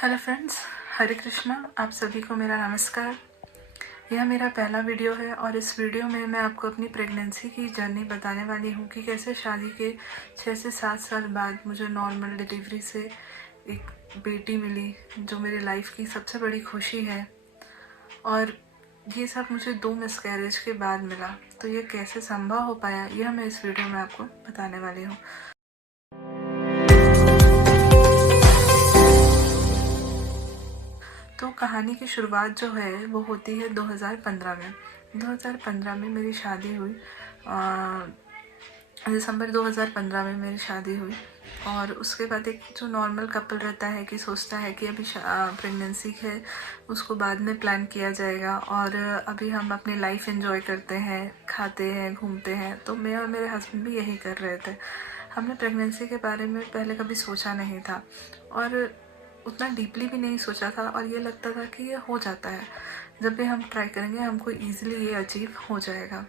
Hello friends, हरे कृष्णा। आप सभी को मेरा नमस्कार। यह मेरा पहला वीडियो है और इस वीडियो में मैं आपको अपनी प्रेगनेंसी की जर्नी बताने वाली हूँ कि कैसे शादी के 6 से 7 साल बाद मुझे नॉर्मल डिलीवरी से एक बेटी मिली, जो मेरी लाइफ की सबसे बड़ी खुशी है। और ये सब मुझे 2 मिसकैरेज के बाद मिला, तो ये कैसे संभव हो पाया, यह मैं इस वीडियो में आपको बताने वाली हूँ। तो कहानी की शुरुआत जो है वो होती है 2015 में। 2015 में मेरी शादी हुई। दिसंबर 2015 में मेरी शादी हुई। और उसके बाद एक जो नॉर्मल कपल रहता है कि सोचता है कि अभी प्रेगनेंसी है, उसको बाद में प्लान किया जाएगा और अभी हम अपनी लाइफ एंजॉय करते हैं, खाते हैं, घूमते हैं। तो मैं और मेरे हस्बैंड भी यही कर रहे थे। हमने प्रेगनेंसी के बारे में पहले कभी सोचा नहीं था और उतना डीपली भी नहीं सोचा था, और ये लगता था कि ये हो जाता है, जब भी हम ट्राई करेंगे हमको ईजिली ये अचीव हो जाएगा।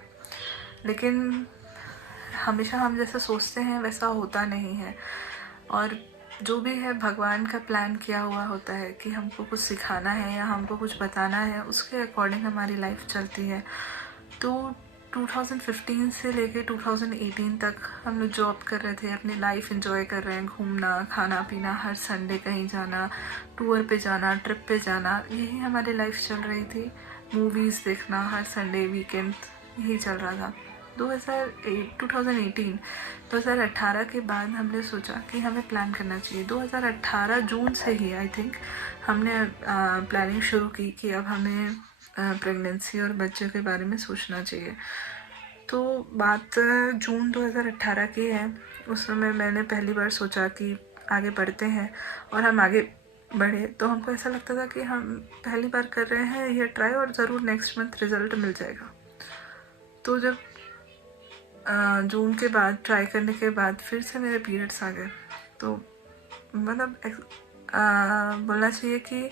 लेकिन हमेशा हम जैसा सोचते हैं वैसा होता नहीं है, और जो भी है भगवान का प्लान किया हुआ होता है कि हमको कुछ सिखाना है या हमको कुछ बताना है, उसके अकॉर्डिंग हमारी लाइफ चलती है। तो 2015 से लेके 2018 तक हम लोग जॉब कर रहे थे, अपनी लाइफ एंजॉय कर रहे हैं, घूमना, खाना पीना, हर संडे कहीं जाना, टूर पे जाना, ट्रिप पे जाना, यही हमारी लाइफ चल रही थी। मूवीज़ देखना हर संडे, वीकेंड, यही चल रहा था। 2018 के बाद हमने सोचा कि हमें प्लान करना चाहिए। 2018 जून से ही आई थिंक हमने प्लानिंग शुरू की कि अब हमें प्रेगनेंसी और बच्चों के बारे में सोचना चाहिए। तो बात जून 2018 की है। उस समय मैंने पहली बार सोचा कि आगे बढ़ते हैं, और हम आगे बढ़े तो हमको ऐसा लगता था कि हम पहली बार कर रहे हैं ये ट्राई, और ज़रूर नेक्स्ट मंथ रिज़ल्ट मिल जाएगा। तो जब जून के बाद ट्राई करने के बाद फिर से मेरे पीरियड्स आ गए, तो मतलब बोलना चाहिए कि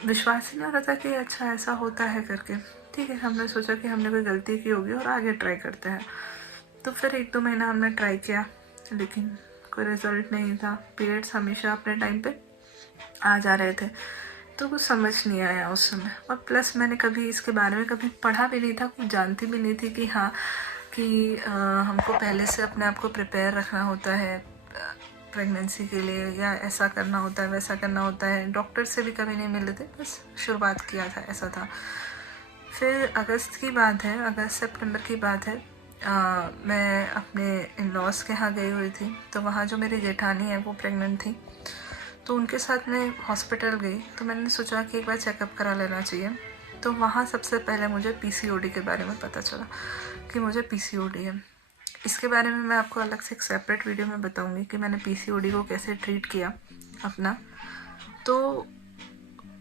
विश्वास ही नहीं हो रहा था कि अच्छा ऐसा होता है करके। ठीक है, हमने सोचा कि हमने कोई गलती की होगी और आगे ट्राई करते हैं। तो फिर 1-2 महीना हमने ट्राई किया, लेकिन कोई रिज़ल्ट नहीं था। पीरियड्स हमेशा अपने टाइम पे आ जा रहे थे, तो कुछ समझ नहीं आया उस समय। और प्लस मैंने कभी इसके बारे में कभी पढ़ा भी नहीं था, कुछ जानती भी नहीं थी कि हाँ कि हमको पहले से अपने आप को प्रिपेयर रखना होता है प्रेगनेंसी के लिए, या ऐसा करना होता है, वैसा करना होता है। डॉक्टर से भी कभी नहीं मिले थे, बस शुरुआत किया था, ऐसा था। फिर अगस्त की बात है, अगस्त सितंबर की बात है। मैं अपने इन लॉज के यहाँ गई हुई थी, तो वहाँ जो मेरी जेठानी है वो प्रेग्नेंट थी, तो उनके साथ मैं हॉस्पिटल गई। तो मैंने सोचा कि एक बार चेकअप करा लेना चाहिए। तो वहाँ सबसे पहले मुझे पीसीओडी के बारे में पता चला कि मुझे पीसीओडी है। इसके बारे में मैं आपको अलग से एक सेपरेट वीडियो में बताऊंगी कि मैंने पीसीओडी को कैसे ट्रीट किया अपना। तो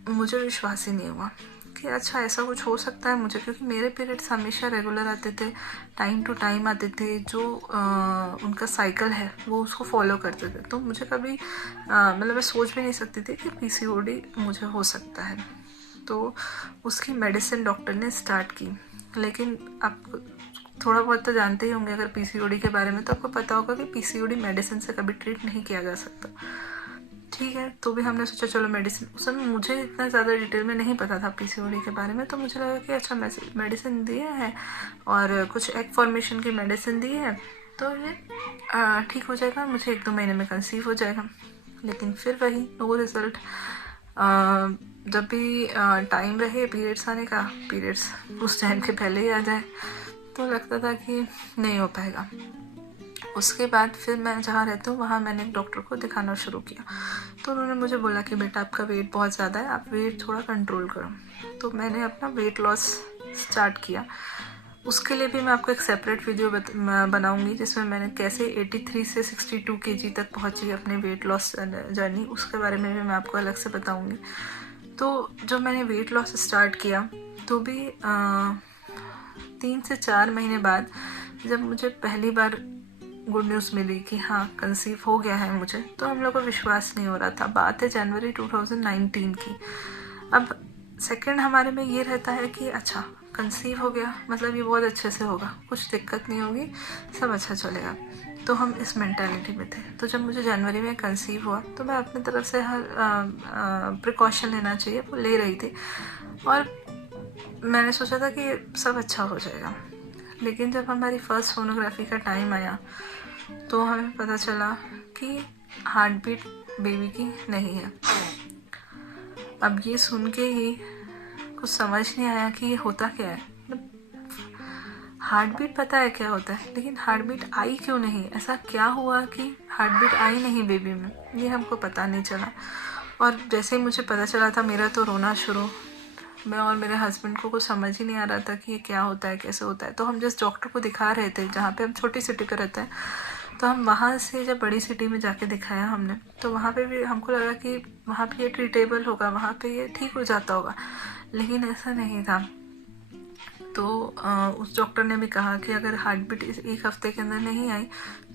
मुझे विश्वास ही नहीं हुआ कि अच्छा ऐसा कुछ हो सकता है मुझे, क्योंकि मेरे पीरियड्स हमेशा रेगुलर आते थे, टाइम टू टाइम आते थे। जो उनका साइकिल है वो उसको फॉलो करते थे। तो मुझे कभी मतलब मैं सोच भी नहीं सकती थी कि पीसीओडी मुझे हो सकता है। तो उसकी मेडिसिन डॉक्टर ने स्टार्ट की। लेकिन आप थोड़ा बहुत तो जानते ही होंगे अगर पीसीओडी के बारे में, तो आपको पता होगा कि पीसीओडी मेडिसिन से कभी ट्रीट नहीं किया जा सकता। ठीक है, तो भी हमने सोचा चलो मेडिसिन। उस समय मुझे इतना ज़्यादा डिटेल में नहीं पता था पीसीओडी के बारे में, तो मुझे लगा कि अच्छा मेडिसिन दिए हैं और कुछ एग फॉर्मेशन की मेडिसिन दी है, तो ये ठीक हो जाएगा, मुझे 1-2 महीने में कंसीव हो जाएगा। लेकिन फिर वही नो रिज़ल्ट। जब भी टाइम रहे पीरियड्स आने का, पीरियड्स उस टाइम के पहले ही आ जाए, तो लगता था कि नहीं हो पाएगा। उसके बाद फिर मैं जहाँ रहती हूँ वहाँ मैंने एक डॉक्टर को दिखाना शुरू किया। तो उन्होंने मुझे बोला कि बेटा आपका वेट बहुत ज़्यादा है, आप वेट थोड़ा कंट्रोल करो। तो मैंने अपना वेट लॉस स्टार्ट किया। उसके लिए भी मैं आपको एक सेपरेट वीडियो बनाऊंगी, जिसमें मैंने कैसे 83 से 62 kg तक पहुँची अपने वेट लॉस जर्नी, उसके बारे में भी मैं आपको अलग से बताऊंगी। तो जब मैंने वेट लॉस स्टार्ट किया, तो भी 3 से 4 महीने बाद जब मुझे पहली बार गुड न्यूज़ मिली कि हाँ कंसीव हो गया है मुझे, तो हम लोग को विश्वास नहीं हो रहा था। बात है जनवरी 2019 की। अब सेकंड हमारे में ये रहता है कि अच्छा कंसीव हो गया मतलब ये बहुत अच्छे से होगा, कुछ दिक्कत नहीं होगी, सब अच्छा चलेगा। तो हम इस मेंटालिटी में थे। तो जब मुझे जनवरी में कंसीव हुआ तो मैं अपनी तरफ से हर प्रिकॉशन लेना चाहिए वो ले रही थी, और मैंने सोचा था कि सब अच्छा हो जाएगा। लेकिन जब हमारी फर्स्ट सोनोग्राफी का टाइम आया तो हमें पता चला कि हार्ट बीट बेबी की नहीं है। अब ये सुन के ही कुछ समझ नहीं आया कि ये होता क्या है। हार्ट बीट पता है क्या होता है, लेकिन हार्ट बीट आई क्यों नहीं, ऐसा क्या हुआ कि हार्ट बीट आई नहीं बेबी में, ये हमको पता नहीं चला। और जैसे ही मुझे पता चला था मेरा तो रोना शुरू। मैं और मेरे हस्बैंड को कुछ समझ ही नहीं आ रहा था कि ये क्या होता है, कैसे होता है। तो हम जिस डॉक्टर को दिखा रहे थे, जहाँ पे हम छोटी सिटी पे रहते हैं, तो हम वहाँ से जब बड़ी सिटी में जाके दिखाया हमने, तो वहाँ पे भी हमको लगा कि वहाँ पे ये ट्रीटेबल होगा, वहाँ पे ये ठीक हो जाता होगा, लेकिन ऐसा नहीं था। तो उस डॉक्टर ने भी कहा कि अगर हार्ट बीट एक हफ्ते के अंदर नहीं आई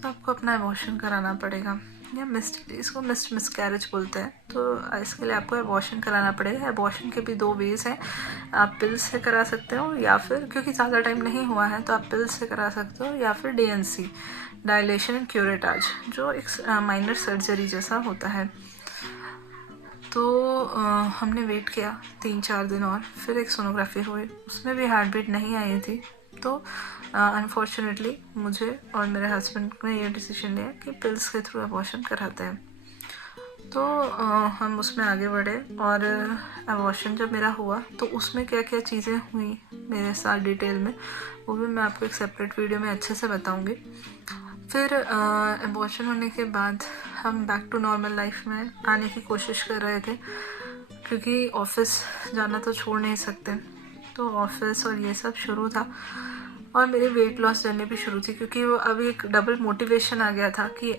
तो आपको अपना अबॉर्शन कराना पड़ेगा, या इसको मिसकैरेज बोलते हैं। तो इसके लिए आपको अबॉर्शन कराना पड़ेगा। अबॉर्शन के भी 2 वेज हैं, आप पिल्स से करा सकते हो, या फिर क्योंकि ज़्यादा टाइम नहीं हुआ है तो आप पिल्स से करा सकते हो, या फिर DNC, डायलेशन एंड क्यूरेटाज, जो एक माइनर सर्जरी जैसा होता है। तो हमने वेट किया 3-4 दिन और फिर एक सोनोग्राफी हुई, उसमें भी हार्ट बीट नहीं आई थी। तो अनफॉर्चुनेटली मुझे और मेरे हस्बैंड ने ये डिसीजन लिया कि पिल्स के थ्रू अबॉर्शन कराते हैं। तो हम उसमें आगे बढ़े, और अबॉर्शन जब मेरा हुआ तो उसमें क्या क्या चीज़ें हुई मेरे साथ डिटेल में, वो भी मैं आपको एक सेपरेट वीडियो में अच्छे से बताऊँगी। फिर अबॉर्शन होने के बाद हम बैक टू नॉर्मल लाइफ में आने की कोशिश कर रहे थे, क्योंकि ऑफिस जाना तो छोड़ नहीं सकते। तो ऑफिस और ये सब शुरू था, और मेरी वेट लॉस जर्नी भी शुरू थी, क्योंकि वो अभी एक डबल मोटिवेशन आ गया था कि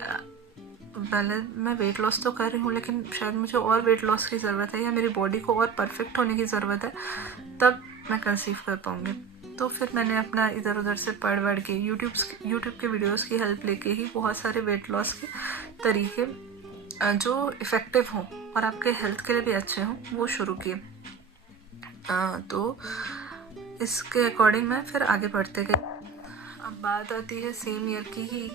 पहले मैं वेट लॉस तो कर रही हूँ, लेकिन शायद मुझे और वेट लॉस की ज़रूरत है, या मेरी बॉडी को और परफेक्ट होने की ज़रूरत है, तब मैं कंसीव कर पाऊँगी। तो फिर मैंने अपना इधर उधर से पढ़ के यूट्यूब के वीडियोस की हेल्प लेके ही बहुत सारे वेट लॉस के तरीके जो इफ़ेक्टिव हों और आपके हेल्थ के लिए भी अच्छे हों वो शुरू किए। तो इसके अकॉर्डिंग मैं फिर आगे बढ़ते गए। अब बात आती है सेम ईयर की ही।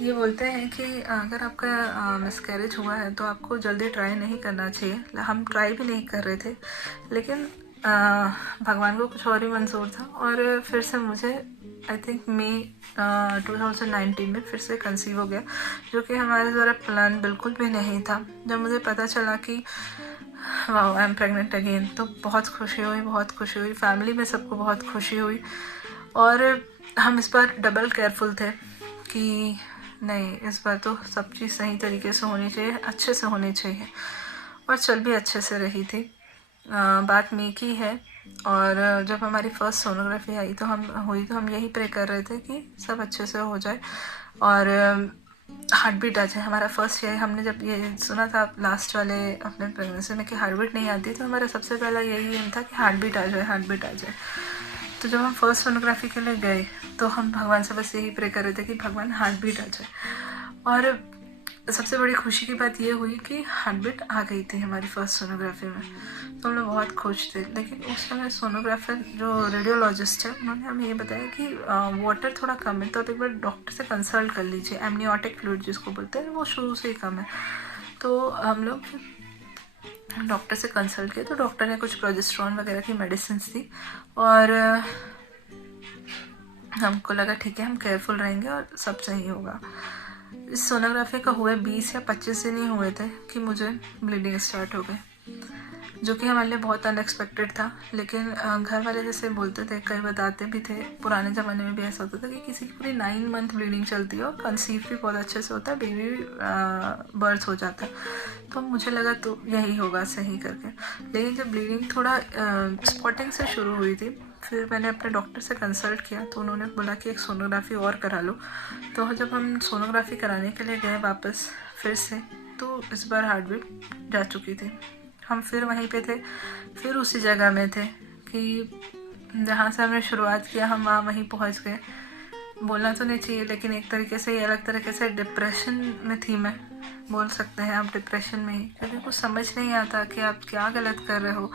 ये बोलते हैं कि अगर आपका मिसकैरेज हुआ है तो आपको जल्दी ट्राई नहीं करना चाहिए। हम ट्राई भी नहीं कर रहे थे, लेकिन भगवान को कुछ और ही मंजूर था, और फिर से मुझे आई थिंक मई 2019 में फिर से कंसीव हो गया, जो कि हमारे द्वारा प्लान बिल्कुल भी नहीं था। जब मुझे पता चला कि वाह आई एम प्रेग्नेंट अगेन, तो बहुत खुशी हुई, फैमिली में सबको बहुत खुशी हुई। और हम इस बार डबल केयरफुल थे कि नहीं, इस बार तो सब चीज़ सही तरीके से होनी चाहिए, अच्छे से होनी चाहिए, और चल भी अच्छे से रही थी। बात मई की है, और जब हमारी फर्स्ट सोनोग्राफी आई तो हम यही प्रे कर रहे थे कि सब अच्छे से हो जाए और हार्ट बीट आ जाए। हमारा फर्स्ट ईयर हमने जब ये सुना था लास्ट वाले अपने प्रेगनेंसी में कि हार्ट बीट नहीं आती, तो हमारा सबसे पहला यही एम था कि हार्ट बीट आ जाए। तो जब हम फर्स्ट सोनोग्राफी के लिए गए तो हम भगवान से बस यही प्रे कर रहे थे कि भगवान हार्ट बीट आ जाए। और सबसे बड़ी खुशी की बात ये हुई कि हार्ट बीट आ गई थी हमारी फर्स्ट सोनोग्राफी में, तो हम लोग बहुत खुश थे। लेकिन उस समय सोनोग्राफर जो रेडियोलॉजिस्ट है उन्होंने हमें ये बताया कि वाटर थोड़ा कम है, तो आप एक बार डॉक्टर से कंसल्ट कर लीजिए। एमनियोटिक फ्लूइड जिसको बोलते हैं वो शुरू से ही कम है। तो हम लोग डॉक्टर से कंसल्ट किए, तो डॉक्टर ने कुछ प्रोजेस्टेरॉन वगैरह की मेडिसिन दी, और हमको लगा ठीक है हम केयरफुल रहेंगे और सब सही होगा। इस सोनोग्राफी का हुए 20 या 25 दिन ही हुए थे कि मुझे ब्लीडिंग स्टार्ट हो गई, जो कि हमारे लिए बहुत अनएक्सपेक्टेड था। लेकिन घर वाले जैसे बोलते थे, कई बताते भी थे, पुराने ज़माने में भी ऐसा होता था कि किसी की पूरी 9 मंथ ब्लीडिंग चलती है और कंसीव भी बहुत अच्छे से होता है, बेबी बर्थ हो जाता है। तो मुझे लगा तो यही होगा सही करके। लेकिन जब ब्लीडिंग थोड़ा स्पॉटिंग से शुरू हुई थी, फिर मैंने अपने डॉक्टर से कंसल्ट किया, तो उन्होंने बोला कि एक सोनोग्राफी और करा लो। तो जब हम सोनोग्राफी कराने के लिए गए वापस फिर से, तो इस बार हार्ट बीट जा चुकी थी। हम फिर वहीं पे थे, फिर उसी जगह में थे कि जहाँ से हमने शुरुआत किया हम वहीं पहुँच गए। बोलना तो नहीं चाहिए, लेकिन एक तरीके से अलग तरीके से डिप्रेशन में थी मैं बोल सकते हैं आप डिप्रेशन में ही, क्योंकि कुछ समझ नहीं आता कि आप क्या गलत कर रहे हो।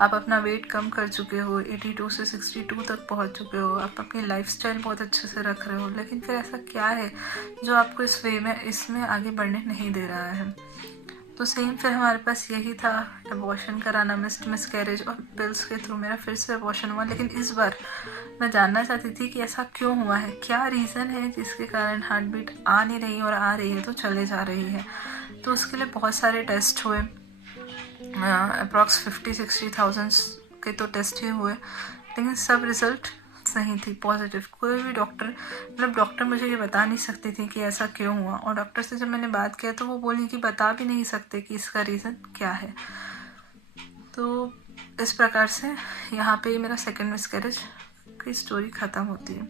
आप अपना वेट कम कर चुके हो, 82 से 62 तक पहुंच चुके हो, आप अपनी लाइफस्टाइल बहुत अच्छे से रख रहे हो, लेकिन फिर ऐसा क्या है जो आपको इस वे में इसमें आगे बढ़ने नहीं दे रहा है। तो सेम फिर हमारे पास यही था, अबॉर्शन कराना, मिसकैरेज, और पिल्स के थ्रू मेरा फिर से अबॉर्शन हुआ। लेकिन इस बार मैं जानना चाहती थी कि ऐसा क्यों हुआ है, क्या रीज़न है जिसके कारण हार्ट बीट आ नहीं रही और आ रही है तो चले जा रही है। तो उसके लिए बहुत सारे टेस्ट हुए, अप्रॉक्स 50-60,000 के तो टेस्ट ही हुए, लेकिन सब रिज़ल्ट सही थी, पॉजिटिव। कोई भी डॉक्टर मुझे ये बता नहीं सकती थी कि ऐसा क्यों हुआ। और डॉक्टर से जब मैंने बात किया तो वो बोली कि बता भी नहीं सकते कि इसका रीज़न क्या है। तो इस प्रकार से यहाँ पे मेरा सेकंड मिसकैरेज की स्टोरी ख़त्म होती है।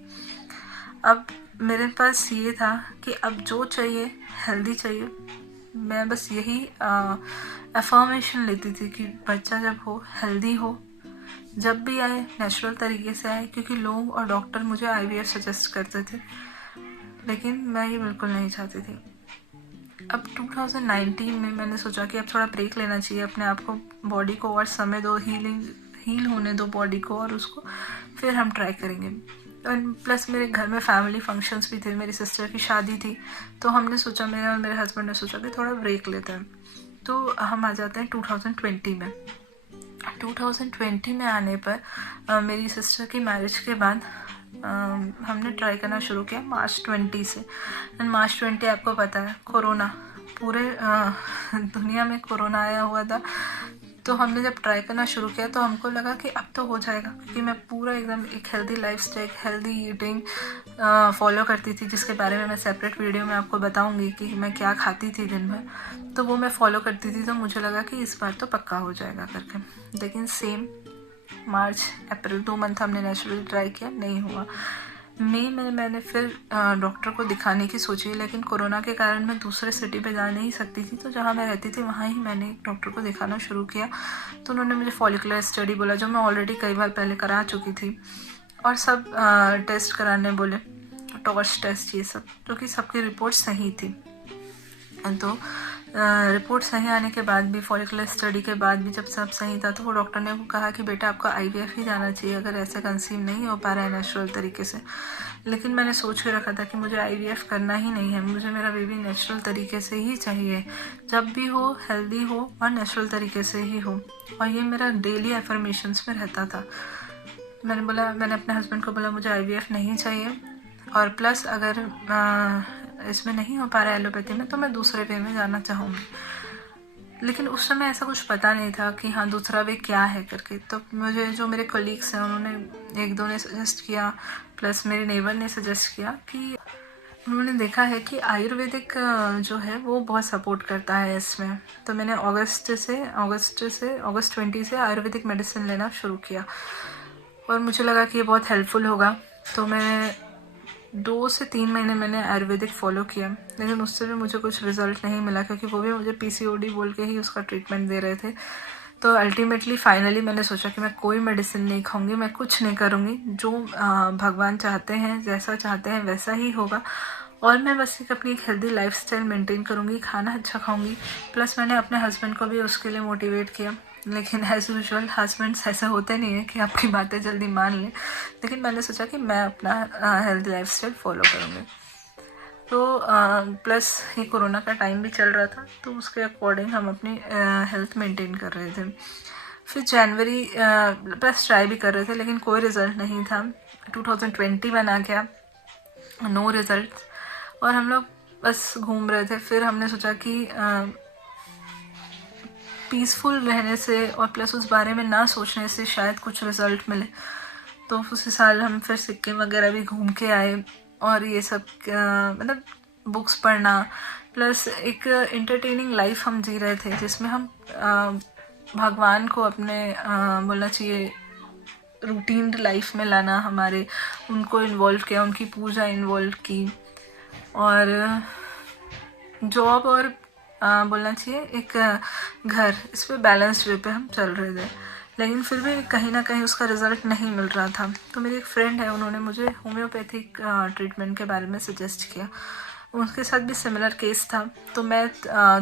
अब मेरे पास ये था कि अब जो चाहिए हेल्दी चाहिए। मैं बस यही अफर्मेशन लेती थी कि बच्चा जब हो हेल्दी हो, जब भी आए नेचुरल तरीके से आए, क्योंकि लोग और डॉक्टर मुझे IVF सजेस्ट करते थे, लेकिन मैं ये बिल्कुल नहीं चाहती थी। अब 2019 में मैंने सोचा कि अब थोड़ा ब्रेक लेना चाहिए, अपने आप को, बॉडी को और समय दो, हील होने दो बॉडी को, और उसको फिर हम ट्राई करेंगे। और प्लस मेरे घर में फैमिली फंक्शंस भी थे, मेरी सिस्टर की शादी थी, तो हमने सोचा, मेरे और मेरे हस्बैंड ने सोचा कि थोड़ा ब्रेक लेते हैं। तो हम आ जाते हैं 2020 में। 2020 में आने पर मेरी सिस्टर की मैरिज के बाद हमने ट्राई करना शुरू किया मार्च 20 से। एंड मार्च 20 आपको पता है कोरोना, पूरे दुनिया में कोरोना आया हुआ था। तो हमने जब ट्राई करना शुरू किया तो हमको लगा कि अब तो हो जाएगा, क्योंकि मैं पूरा एकदम एक healthy lifestyle, healthy eating follow करती थी, जिसके बारे में मैं सेपरेट वीडियो में आपको बताऊंगी कि मैं क्या खाती थी दिन में। तो वो मैं फॉलो करती थी, तो मुझे लगा कि इस बार तो पक्का हो जाएगा करके। लेकिन सेम मार्च अप्रैल 2 मंथ हमने नेचुरली ट्राई किया, नहीं हुआ। मई में मैंने फिर डॉक्टर को दिखाने की सोची, लेकिन कोरोना के कारण मैं दूसरे सिटी पे जा नहीं सकती थी, तो जहाँ मैं रहती थी वहाँ ही मैंने एक डॉक्टर को दिखाना शुरू किया। तो उन्होंने मुझे फॉलिकुलर स्टडी बोला, जो मैं ऑलरेडी कई बार पहले करा चुकी थी, और सब टेस्ट कराने बोले, टॉर्च टेस्ट, ये सब, जो कि सबकी रिपोर्ट सही थी। तो रिपोर्ट सही आने के बाद भी, फॉलिकुलर स्टडी के बाद भी जब सब सही था, तो वो डॉक्टर ने कहा कि बेटा आपका IVF ही जाना चाहिए अगर ऐसे कंसीव नहीं हो पा रहा है नेचुरल तरीके से। लेकिन मैंने सोच के रखा था कि मुझे IVF करना ही नहीं है, मुझे मेरा बेबी नेचुरल तरीके से ही चाहिए, जब भी हो हेल्दी हो और नेचुरल तरीके से ही हो। और ये मेरा डेली एफर्मेशंस में रहता था। मैंने अपने हस्बैंड को बोला मुझे IVF नहीं चाहिए, और प्लस अगर इसमें नहीं हो पा रहा है एलोपैथी में, तो मैं दूसरे वे में जाना चाहूँगी। लेकिन उस समय ऐसा कुछ पता नहीं था कि हाँ दूसरा वे क्या है करके। तो मुझे जो मेरे कलीग्स हैं उन्होंने, एक दो ने सजेस्ट किया, प्लस मेरे नेबर ने सजेस्ट किया कि उन्होंने देखा है कि आयुर्वेदिक जो है वो बहुत सपोर्ट करता है इसमें। तो मैंने अगस्त 20 से आयुर्वेदिक मेडिसिन लेना शुरू किया, और मुझे लगा कि ये बहुत हेल्पफुल होगा। तो मैं 2 से 3 महीने मैंने आयुर्वेदिक फॉलो किया, लेकिन उससे भी मुझे कुछ रिजल्ट नहीं मिला, क्योंकि वो भी मुझे PCOD बोल के ही उसका ट्रीटमेंट दे रहे थे। तो अल्टीमेटली फाइनली मैंने सोचा कि मैं कोई मेडिसिन नहीं खाऊंगी, मैं कुछ नहीं करूँगी, जो भगवान चाहते हैं, जैसा चाहते हैं वैसा ही होगा, और मैं बस एक अपनी एक हेल्दी लाइफस्टाइल मेंटेन करूँगी, खाना अच्छा खाऊँगी। प्लस मैंने अपने हस्बैंड को भी उसके लिए मोटिवेट किया, लेकिन एज़ यूजुअल हस्बैंड्स ऐसे होते नहीं है कि आपकी बातें जल्दी मान लें। लेकिन मैंने सोचा कि मैं अपना हेल्दी लाइफस्टाइल फॉलो करूँगी। तो प्लस ये कोरोना का टाइम भी चल रहा था, तो उसके अकॉर्डिंग हम अपनी हेल्थ मेंटेन कर रहे थे। फिर जनवरी प्लस ट्राई भी कर रहे थे, लेकिन कोई रिज़ल्ट नहीं था। 2020 बना गया, नो रिज़ल्ट, और हम लोग बस घूम रहे थे। फिर हमने सोचा कि पीसफुल रहने से और प्लस उस बारे में ना सोचने से शायद कुछ रिज़ल्ट मिले। तो उसी साल हम फिर सिक्किम वगैरह भी घूम के आए, और ये सब मतलब बुक्स पढ़ना, प्लस एक इंटरटेनिंग लाइफ हम जी रहे थे, जिसमें हम भगवान को अपने बोलना चाहिए रूटीन लाइफ में लाना, हमारे उनको इन्वॉल्व किया, उनकी पूजा इन्वॉल्व की, और जॉब और बोलना चाहिए एक घर, इस पे बैलेंस्ड वे पे हम चल रहे थे। लेकिन फिर भी कहीं ना कहीं उसका रिज़ल्ट नहीं मिल रहा था। तो मेरी एक फ्रेंड है, उन्होंने मुझे होम्योपैथिक ट्रीटमेंट के बारे में सजेस्ट किया। उनके साथ भी सिमिलर केस था। तो मैं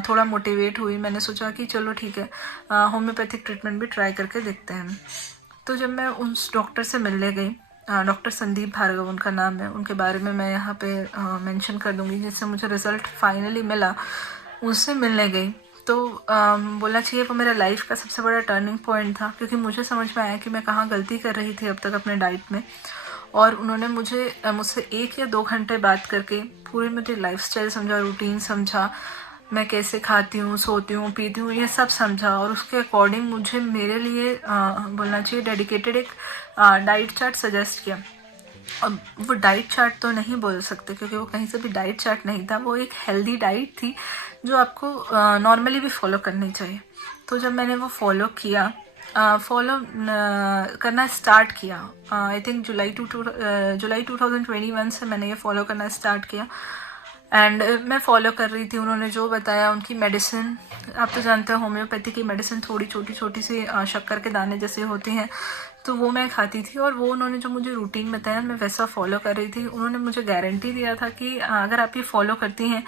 थोड़ा मोटिवेट हुई, मैंने सोचा कि चलो ठीक है, होम्योपैथिक ट्रीटमेंट भी ट्राई करके देखते हैं। तो जब मैं उस डॉक्टर से मिलने गई, डॉक्टर संदीप भार्गव उनका नाम है, उनके बारे में मैं यहाँ पे मेंशन कर दूँगी, जिससे मुझे रिज़ल्ट फाइनली मिला। उससे मिलने गई तो बोलना चाहिए वो मेरा लाइफ का सबसे बड़ा टर्निंग पॉइंट था, क्योंकि मुझे समझ में आया कि मैं कहाँ गलती कर रही थी अब तक अपने डाइट में। और उन्होंने मुझसे 1 या 2 घंटे बात करके पूरी मेरी लाइफस्टाइल समझा, रूटीन समझा, मैं कैसे खाती हूँ, सोती हूँ, पीती हूँ, ये सब समझा। और उसके अकॉर्डिंग मुझे मेरे लिए बोलना चाहिए डेडिकेटेड एक डाइट चार्ट सजेस्ट किया। अब वो डाइट चार्ट तो नहीं बोल सकते, क्योंकि वो कहीं से भी डाइट चार्ट नहीं था, वो एक हेल्दी डाइट थी जो आपको नॉर्मली भी फॉलो करनी चाहिए। तो जब मैंने वो फॉलो किया, फॉलो करना स्टार्ट किया, आई थिंक जुलाई 2021 से मैंने ये फॉलो करना स्टार्ट किया। एंड मैं फॉलो कर रही थी, उन्होंने जो बताया। उनकी मेडिसिन, आप तो जानते हैं होम्योपैथी की मेडिसिन थोड़ी छोटी छोटी सी शक्कर के दाने जैसे होती हैं, तो वो मैं खाती थी। और वो उन्होंने जो मुझे रूटीन बताया मैं वैसा फॉलो कर रही थी। उन्होंने मुझे गारंटी दिया था कि अगर आप ये फॉलो करती हैं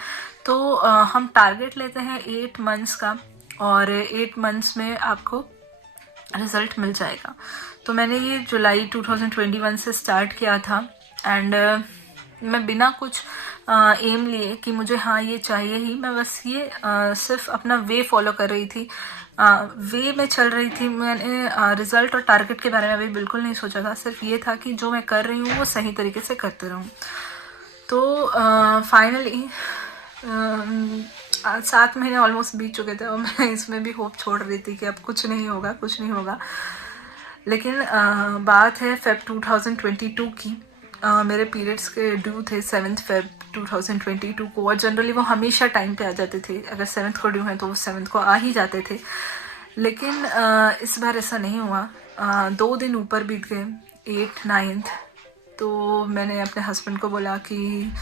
तो हम टारगेट लेते हैं 8 मंथ्स का, और 8 मंथ्स में आपको रिज़ल्ट मिल जाएगा। तो मैंने ये जुलाई 2021 से स्टार्ट किया था। एंड मैं बिना कुछ एम लिए कि मुझे हाँ ये चाहिए ही, मैं बस ये सिर्फ अपना वे फॉलो कर रही थी, वे में चल रही थी। मैंने रिज़ल्ट और टारगेट के बारे में अभी बिल्कुल नहीं सोचा था, सिर्फ ये था कि जो मैं कर रही हूँ वो सही तरीके से करते रहूँ। तो फाइनली 7 महीने ऑलमोस्ट बीत चुके थे और मैं इसमें भी होप छोड़ रही थी कि अब कुछ नहीं होगा, कुछ नहीं होगा। लेकिन बात है फेब 2022 की। मेरे पीरियड्स के ड्यू थे 7 फेब 2022 को, और जनरली वो हमेशा टाइम पे आ जाते थे। अगर 7th को ड्यू है तो वो 7th को आ ही जाते थे। लेकिन इस बार ऐसा नहीं हुआ। 2 दिन ऊपर बीत गए, 8, 9th। तो मैंने अपने हस्बैंड को बोला कि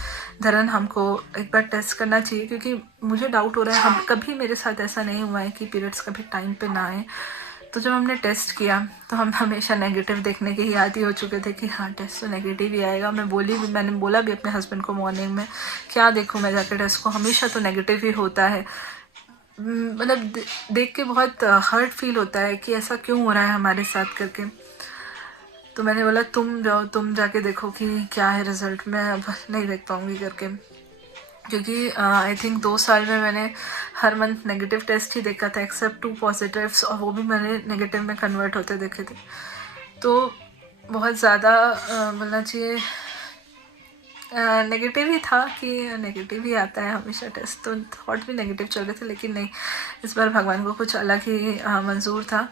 धरन हमको एक बार टेस्ट करना चाहिए, क्योंकि मुझे डाउट हो रहा है, हम कभी मेरे साथ ऐसा नहीं हुआ है कि पीरियड्स कभी टाइम पे ना आए। तो जब हमने टेस्ट किया तो हम हमेशा नेगेटिव देखने के ही आदी हो चुके थे कि हाँ टेस्ट तो नेगेटिव ही आएगा। मैंने बोला भी अपने हस्बैंड को मॉर्निंग में, क्या देखूँ मैं जाकर टेस्ट को, हमेशा तो नेगेटिव ही होता है। मतलब देख के बहुत हर्ट फील होता है कि ऐसा क्यों हो रहा है हमारे साथ करके। तो मैंने बोला तुम जाओ, तुम जाके देखो कि क्या है रिज़ल्ट, मैं अब नहीं देख पाऊँगी करके। क्योंकि आई थिंक 2 साल में मैंने हर मंथ नेगेटिव टेस्ट ही देखा था, एक्सेप्ट 2 पॉजिटिव्स, और वो भी मैंने नेगेटिव में कन्वर्ट होते देखे थे। तो बहुत ज़्यादा बोलना चाहिए नेगेटिव ही था कि नेगेटिव ही आता है हमेशा टेस्ट। तो थॉट भी नेगेटिव चल रहे थे, लेकिन नहीं, इस बार भगवान को कुछ अलग ही मंजूर था।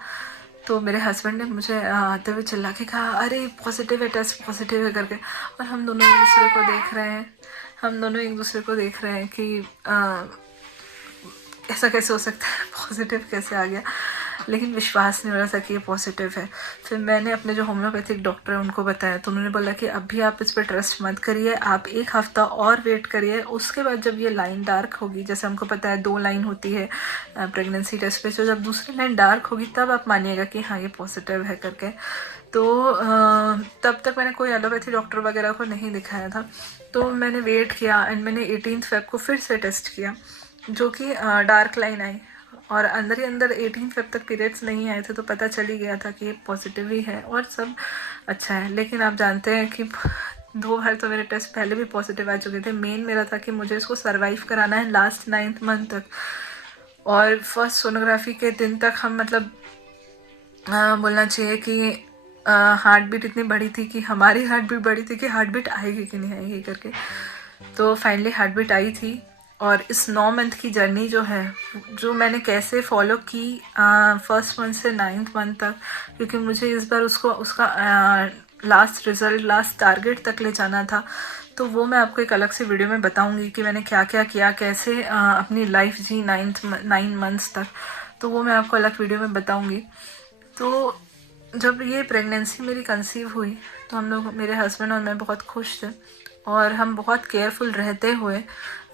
तो मेरे हस्बैंड ने मुझे आते हुए चिल्ला के कहा, अरे पॉजिटिव है, टेस्ट पॉजिटिव है करके। और हम दोनों एक दूसरे को देख रहे हैं कि ऐसा कैसे हो सकता है, पॉजिटिव कैसे आ गया। लेकिन विश्वास नहीं हो रहा था कि ये पॉजिटिव है। फिर मैंने अपने जो होम्योपैथिक डॉक्टर है उनको बताया, तो उन्होंने बोला कि अभी आप इस पर ट्रस्ट मत करिए, आप 1 हफ्ता और वेट करिए। उसके बाद जब ये लाइन डार्क होगी, जैसे हमको पता है 2 लाइन होती है प्रेगनेंसी टेस्ट पे, तो जब दूसरी लाइन डार्क होगी तब आप मानिएगा कि हाँ ये पॉजिटिव है करके। तो तब तक मैंने कोई एलोपैथी डॉक्टर वगैरह को नहीं दिखाया था। तो मैंने वेट किया एंड मैंने 18 फेब को फिर से टेस्ट किया, जो कि डार्क लाइन आई, और अंदर ही अंदर 18 फेब तक पीरियड्स नहीं आए थे। तो पता चल ही गया था कि ये पॉजिटिव ही है और सब अच्छा है। लेकिन आप जानते हैं कि 2 बार तो मेरे टेस्ट पहले भी पॉजिटिव आ चुके थे। मेन मेरा था कि मुझे इसको सर्वाइव कराना है लास्ट 9th मंथ तक। और फर्स्ट सोनोग्राफी के दिन तक हम मतलब बोलना चाहिए कि हार्ट बीट इतनी बड़ी थी कि हमारी हार्ट बीट बड़ी थी कि हार्ट बीट आएगी कि नहीं आएगी करके। तो फाइनली हार्ट बीट आई थी। और इस 9 मंथ की जर्नी जो है, जो मैंने कैसे फॉलो की फर्स्ट मंथ से 9th मंथ तक, क्योंकि मुझे इस बार उसका लास्ट रिज़ल्ट, लास्ट टारगेट तक ले जाना था। तो वो मैं आपको एक अलग से वीडियो में बताऊंगी कि मैंने क्या क्या किया, कैसे अपनी लाइफ जी 9 मंथ्स तक। तो वो मैं आपको अलग वीडियो में बताऊंगी। तो जब ये प्रेगनेंसी मेरी कंसीव हुई तो हम लोग, मेरे हस्बैंड और मैं बहुत खुश थे, और हम बहुत केयरफुल रहते हुए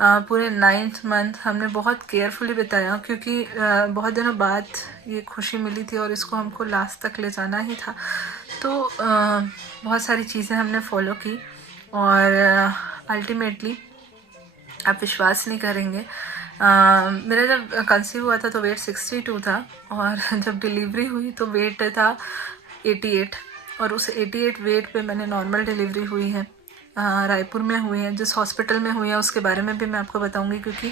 पूरे 9th मंथ हमने बहुत केयरफुली बिताया, क्योंकि बहुत दिनों बाद ये खुशी मिली थी और इसको हमको लास्ट तक ले जाना ही था। तो बहुत सारी चीज़ें हमने फॉलो की, और अल्टीमेटली आप विश्वास नहीं करेंगे। मेरा जब कंसीव हुआ था तो वेट 62 था, और जब डिलीवरी हुई तो वेट था 88, और उस 88 वेट पे मैंने नॉर्मल डिलीवरी हुई है। रायपुर में हुई है। जिस हॉस्पिटल में हुई है उसके बारे में भी मैं आपको बताऊंगी, क्योंकि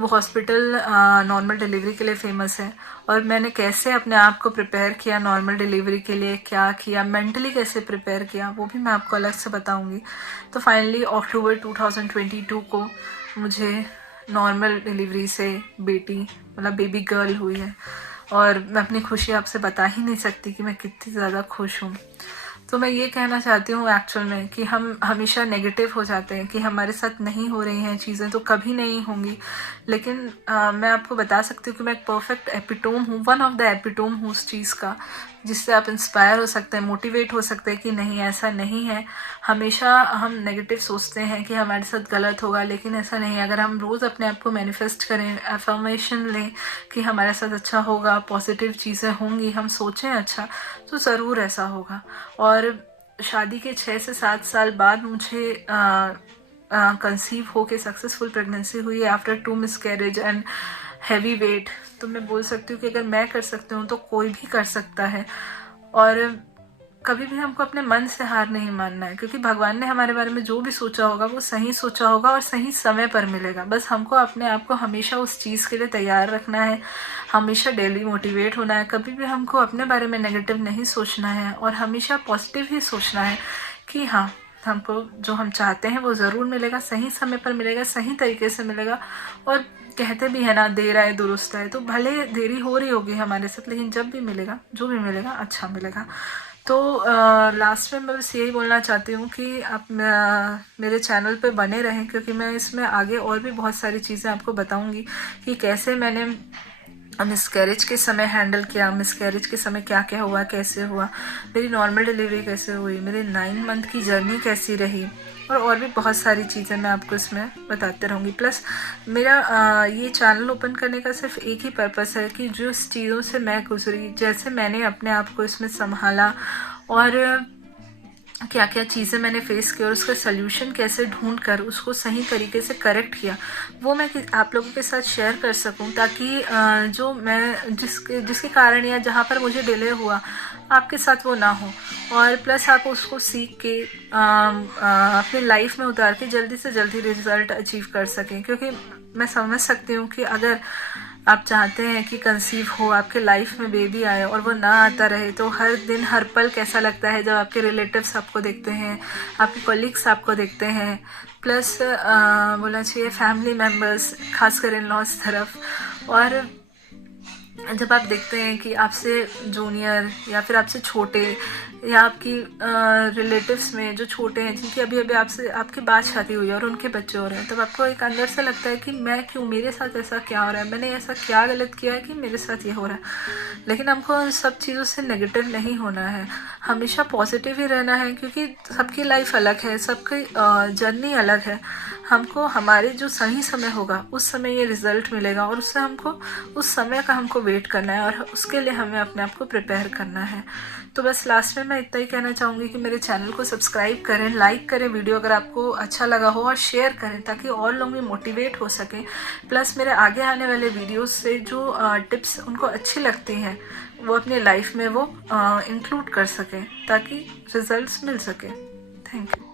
वो हॉस्पिटल नॉर्मल डिलीवरी के लिए फ़ेमस है। और मैंने कैसे अपने आप को प्रिपेयर किया नॉर्मल डिलीवरी के लिए, क्या किया, मेंटली कैसे प्रिपेयर किया, वो भी मैं आपको अलग से बताऊंगी। तो फाइनली अक्टूबर 2022 को मुझे नॉर्मल डिलीवरी से बेटी, मतलब बेबी गर्ल हुई है। और मैं अपनी खुशी आपसे बता ही नहीं सकती कि मैं कितनी ज़्यादा खुश हूँ। तो मैं ये कहना चाहती हूँ एक्चुअल में कि हम हमेशा नेगेटिव हो जाते हैं कि हमारे साथ नहीं हो रही हैं चीज़ें, तो कभी नहीं होंगी। लेकिन मैं आपको बता सकती हूँ कि मैं एक परफेक्ट एपिटोम हूँ, वन ऑफ द एपिटोम हूँ उस चीज़ का, जिससे आप इंस्पायर हो सकते हैं, मोटिवेट हो सकते हैं कि नहीं ऐसा नहीं है। हमेशा हम नेगेटिव सोचते हैं कि हमारे साथ गलत होगा, लेकिन ऐसा नहीं है। अगर हम रोज़ अपने आप को मैनिफेस्ट करें, अफर्मेशन लें कि हमारे साथ अच्छा होगा, पॉजिटिव चीज़ें होंगी, हम सोचें अच्छा, तो ज़रूर ऐसा होगा। और शादी के 6 से 7 साल बाद मुझे कंसीव होके सक्सेसफुल प्रेगनेंसी हुई after 2 miscarriage and heavy weight. तो मैं बोल सकती हूँ कि अगर मैं कर सकती हूँ तो कोई भी कर सकता है। और कभी भी हमको अपने मन से हार नहीं मानना है, क्योंकि भगवान ने हमारे बारे में जो भी सोचा होगा वो सही सोचा होगा और सही समय पर मिलेगा। बस हमको अपने आप को हमेशा उस चीज़ के लिए तैयार रखना है, हमेशा डेली मोटिवेट होना है। कभी भी हमको अपने बारे में नेगेटिव नहीं सोचना है और हमेशा पॉजिटिव ही सोचना है कि हाँ, हमको जो हम चाहते हैं वो ज़रूर मिलेगा, सही समय पर मिलेगा, सही तरीके से मिलेगा। और कहते भी है ना, देर आए दुरुस्त आए, तो भले देरी हो रही होगी हमारे साथ, लेकिन जब भी मिलेगा, जो भी मिलेगा अच्छा मिलेगा। तो लास्ट में मैं बस यही बोलना चाहती हूँ कि आप मेरे चैनल पे बने रहें, क्योंकि मैं इसमें आगे और भी बहुत सारी चीज़ें आपको बताऊँगी कि कैसे मैंने मिसकैरेज के समय हैंडल किया, मिसकैरेज के समय क्या क्या हुआ, कैसे हुआ, मेरी नॉर्मल डिलीवरी कैसे हुई, मेरी 9 मंथ की जर्नी कैसी रही, और भी बहुत सारी चीज़ें मैं आपको इसमें बताते रहूँगी। प्लस मेरा ये चैनल ओपन करने का सिर्फ एक ही पर्पस है कि जो चीज़ों से मैं गुजरी, जैसे मैंने अपने आप को इसमें संभाला और क्या क्या चीज़ें मैंने फेस की और उसका सल्यूशन कैसे ढूंढ कर उसको सही तरीके से करेक्ट किया, वो मैं आप लोगों के साथ शेयर कर सकूं, ताकि जो मैं जिसके कारण या जहाँ पर मुझे डिले हुआ आपके साथ वो ना हो। और प्लस आप उसको सीख के अपने लाइफ में उतार के जल्दी से जल्दी रिजल्ट अचीव कर सकें। क्योंकि मैं समझ सकती हूँ कि अगर आप चाहते हैं कि कंसीव हो, आपके लाइफ में बेबी आए और वो ना आता रहे, तो हर दिन हर पल कैसा लगता है जब आपके रिलेटिव्स आपको देखते हैं, आपके कलीग्स आपको देखते हैं, प्लस बोलना चाहिए फैमिली मेम्बर्स, खासकर इन लॉज तरफ। और जब आप देखते हैं कि आपसे जूनियर या फिर आपसे छोटे या आपकी रिलेटिव्स में जो छोटे हैं, जिनकी अभी अभी आपसे आपकी बात शादी हुई है और उनके बच्चे हो रहे हैं, तब आपको एक अंदर से लगता है कि मैं क्यों, मेरे साथ ऐसा क्या हो रहा है, मैंने ऐसा क्या गलत किया है कि मेरे साथ ये हो रहा है। लेकिन हमको उन सब चीज़ों से नेगेटिव नहीं होना है, हमेशा पॉजिटिव ही रहना है, क्योंकि सबकी लाइफ अलग है, सबकी जर्नी अलग है। हमको हमारे जो सही समय होगा उस समय ये रिज़ल्ट मिलेगा, और उससे हमको उस समय का हमको वेट करना है और उसके लिए हमें अपने आप को प्रिपेयर करना है। तो बस लास्ट में मैं इतना ही कहना चाहूँगी कि मेरे चैनल को सब्सक्राइब करें, लाइक करें वीडियो अगर आपको अच्छा लगा हो, और शेयर करें ताकि और लोग भी मोटिवेट हो सकें। प्लस मेरे आगे आने वाले वीडियोस से जो टिप्स उनको अच्छी लगती हैं वो अपनी लाइफ में वो इंक्लूड कर सकें ताकि रिजल्ट्स मिल सकें। Thank you.